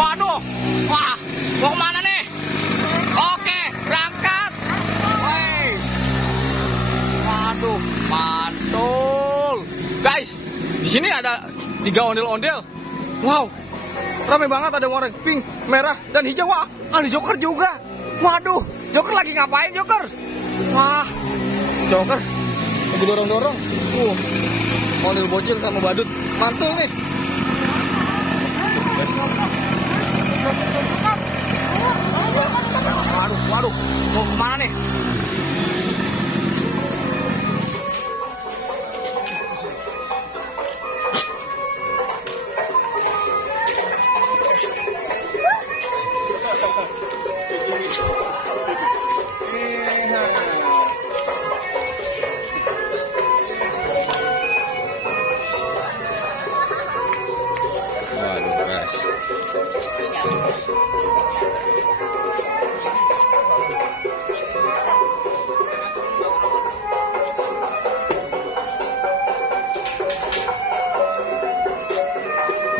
Waduh, wah, mau kemana nih? Oke, berangkat. Woi, waduh, mantul. Guys, di sini ada 3 ondel-ondel. Wow, ramai banget, ada warna pink, merah, dan hijau. Wah, ada Joker juga. Waduh, Joker lagi ngapain Joker? Wah, Joker lagi dorong-dorong. Ondel bocil sama badut, mantul nih. Waduh, mau kemana nih? Waduh, guys.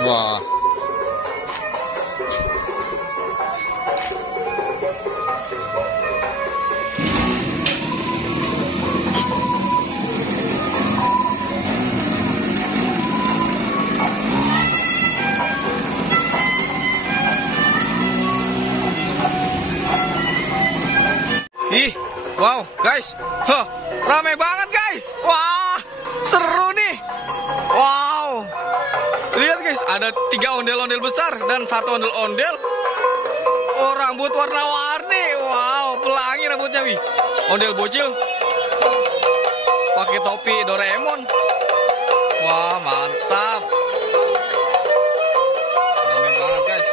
Wah. Ih, wow, guys. Huh, ramai banget, guys. Wah, seru nih. Wow. Lihat, guys, ada 3 ondel-ondel besar dan 1 ondel-ondel. Oh, rambut warna-warni. Wow, pelangi rambutnya, wih. Ondel bocil pakai topi Doraemon. Wah, mantap. Ramai banget, guys.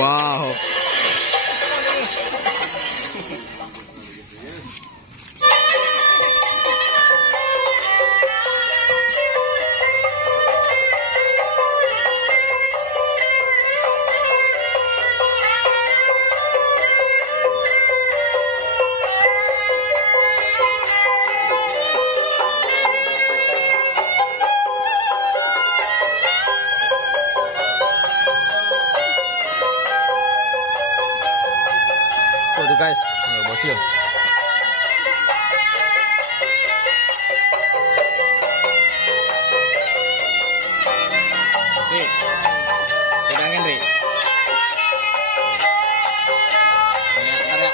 Wow. Tuh guys, nggak bocil. Nih, pegangin Ri. Ntar ya.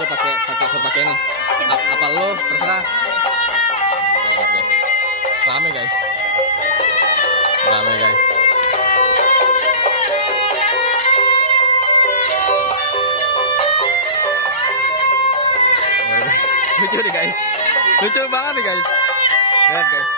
Dia pakai ini. Apa lo terserah. Guys. Rame guys. Lucu deh guys. Lucu banget nih guys. Lihat guys.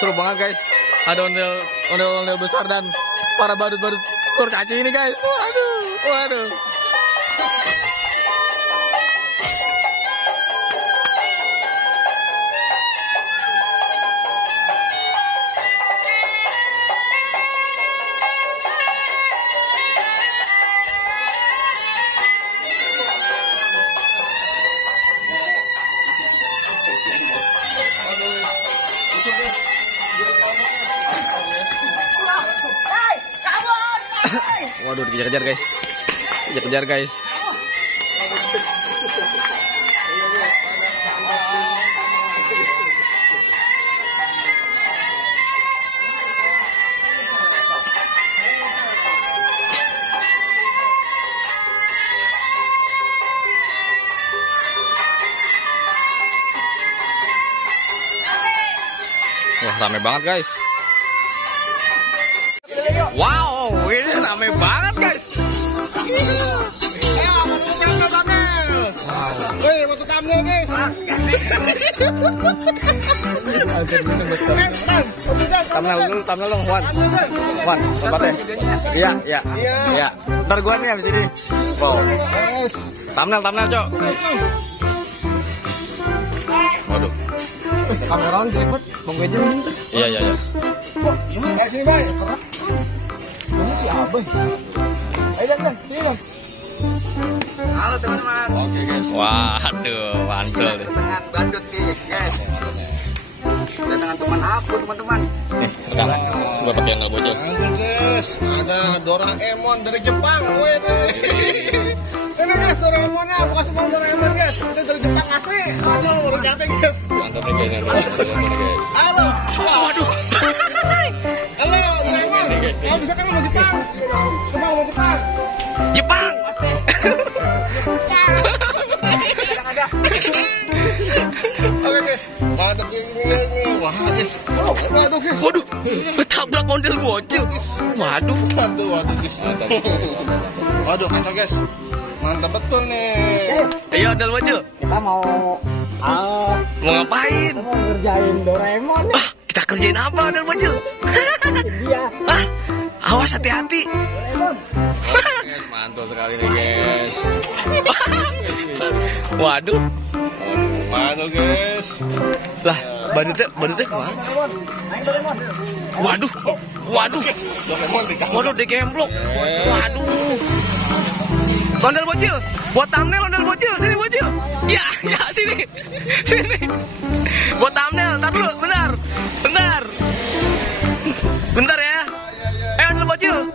Seru banget guys. Ada ondel besar dan para badut-badut kurcaci ini guys. Waduh. Waduh, dikejar-kejar guys. Dikejar-kejar guys. Wah, rame banget guys. Wow, ini rame banget guys. Wih, foto thumbnail guys. Thumbnail dong, Wan. Wan, tempatnya. Iya, iya. Iya. Ntar gua nih habis ini. Wow. Thumbnail, Cok. Waduh. Kameraan jelek banget. Bang Beja minta. Iya. Sini, Bay. Ini si Abang. Ayo, Dan. Sini, Dan. Halo, teman-teman. Oke, guys. Waduh, mantul. Dengan bandut nih, guys. Dengan teman aku, teman-teman. Nih, sekarang gua pakai handle bocil. Guys, ada Doraemon dari Jepang. Wih, ini guys, Doraemonnya bukan semua Doraemon guys. Ini dari Jepang asli. Aduh, baru nyampe guys. Mantap nih guys, guys. Halo. Waduh. Halo, Doraemon. Kamu bisa kan mau Jepang? Coba mau Jepang. Jepang. Oke guys, mantap ini. Wah guys, waduh guys. Waduh, ketabrak ondel bocil. Waduh. Waduh guys. Waduh, kacau guys. Mantap betul nih. Ayo ondel bocil. Kita mau ngapain? mau ngerjain Doraemon nih. Kita kerjain apa ondel bocil? Dia Awas hati-hati. Doraemon. Guys, mantul sekali nih guys. Waduh. Mantul guys. Lah, badutnya kemana? Main Doraemon. Waduh. Doraemon diganggu. Waduh, dikemplok. Waduh. Ondel bocil, buat thumbnail ondel bocil, sini bocil. Ya, sini. Buat thumbnail, ntar dulu, bentar ya. Ondel bocil,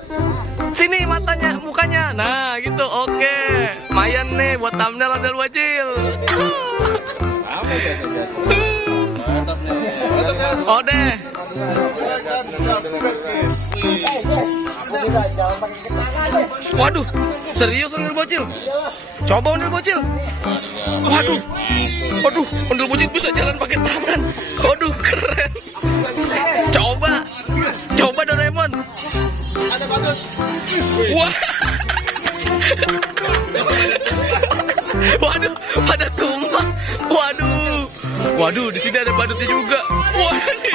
sini matanya, mukanya. Nah, gitu, oke. Lumayan nih buat thumbnail ondel bocil. Mantap guys. Oh deh. Aku juga jangan pakai ketangan deh. Waduh, serius ondel bocil. Coba ondel bocil. Waduh, ondel bocil bisa jalan pakai tangan. Waduh, keren. Coba Doraemon. Ada badut. Wah. Waduh, pada tumpah. Waduh, di sini ada badutnya juga. Waduh.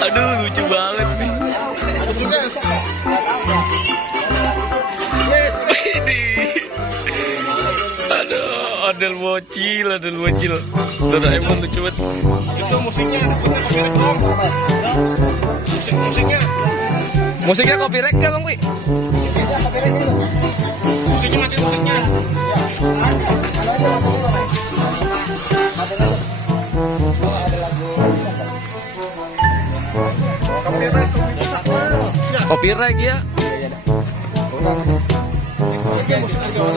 Aduh, lucu banget nih. Musuh guys. Aduh, ondel bocil. Doraemon lucu banget. Itu musiknya, kita copyright dong. Musiknya. Musiknya copyright kan Bang Wi? Musiknya mati musiknya. Copyright ya.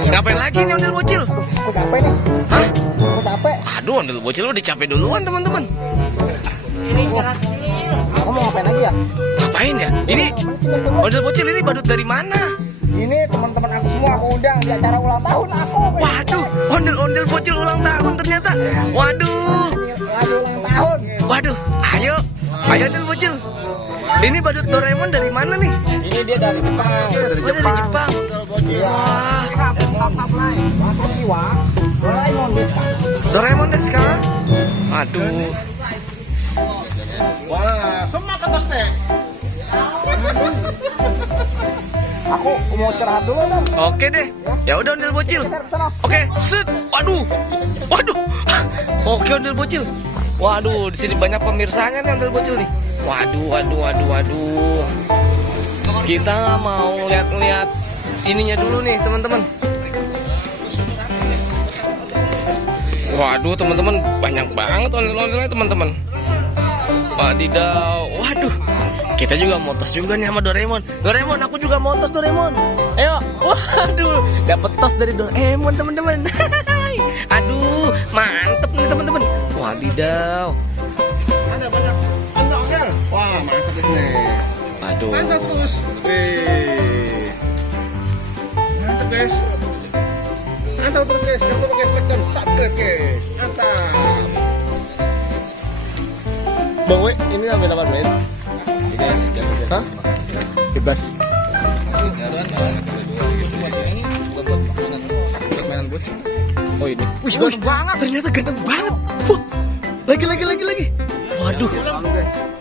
Ngapain lagi nih ondel bocil? Aku capek nih. Hah? Aku capek. Aduh, ondel bocil udah capek duluan teman-teman. Aku mau ngapain lagi ya? Ngapain ya? Ini ondel bocil ini badut dari mana? Ini teman-teman aku semua aku undang di acara ulang tahun aku. Waduh, ondel bocil ulang tahun ternyata. Waduh, Lagi ulang tahun. waduh, ayo ondel bocil. Ini badut Doraemon dari mana nih? Ini dia dari Jepang. Dari Jepang. Wah, Doraemon deh sekarang. Aduh. Wah, semua ke tos teh. Aku mau istirahat dulu dong. Oke deh. Ya udah ondel bocil. Oke, set. Waduh. Waduh. Oke ondel bocil. Waduh, di sini banyak pemirsanya nih ondel bocil nih. Waduh. Kita mau lihat-lihat ininya dulu nih, teman-teman. Waduh, teman-teman, banyak banget ondel-ondelnya, teman-teman. Wadidaw. Waduh. Kita juga mau tos juga nih sama Doraemon. Doraemon, aku juga mau tos, Doraemon. Ayo. Waduh, dapat tos dari Doraemon, teman-teman. Aduh, mantep nih, teman-teman. Wadidaw. Ada banyak. Panjang, oke. Wah, mantep ini. Aduh. Panjang terus. Mantep, guys. Mantap terus, guys. Jangan lupa guys, like dan subscribe, guys. Mantap. Bang We, ini sampai 8 menit. Hah? Bebas. Oh ini. Wih, ganteng banget. Ternyata ganteng banget. Wah. Lagi.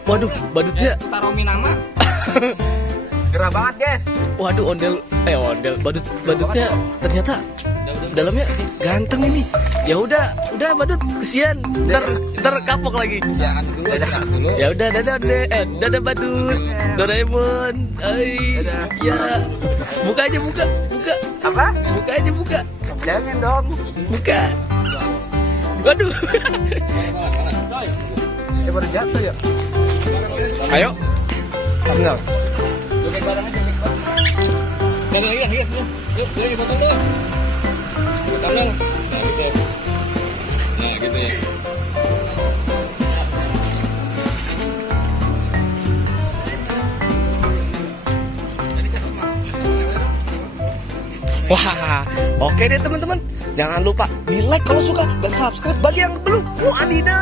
Waduh, badutnya. Taromi nama. Gerah banget, guys. Waduh, badutnya ternyata dalamnya ganteng ini. Ya udah badut, kesian. Ntar kapok lagi. Ya udah, dadah badut. Doraemon. Ya. Buka aja. Apa? Buka aja. Jangan dong. Buka. Waduh. Dia baru jatuh ya. Ayo. Benar. Yuk, botol deh. Tangan. Nah, gitu ya. Wah, oke deh teman-teman. Jangan lupa di like kalau suka dan subscribe bagi yang belum. Wadidaw.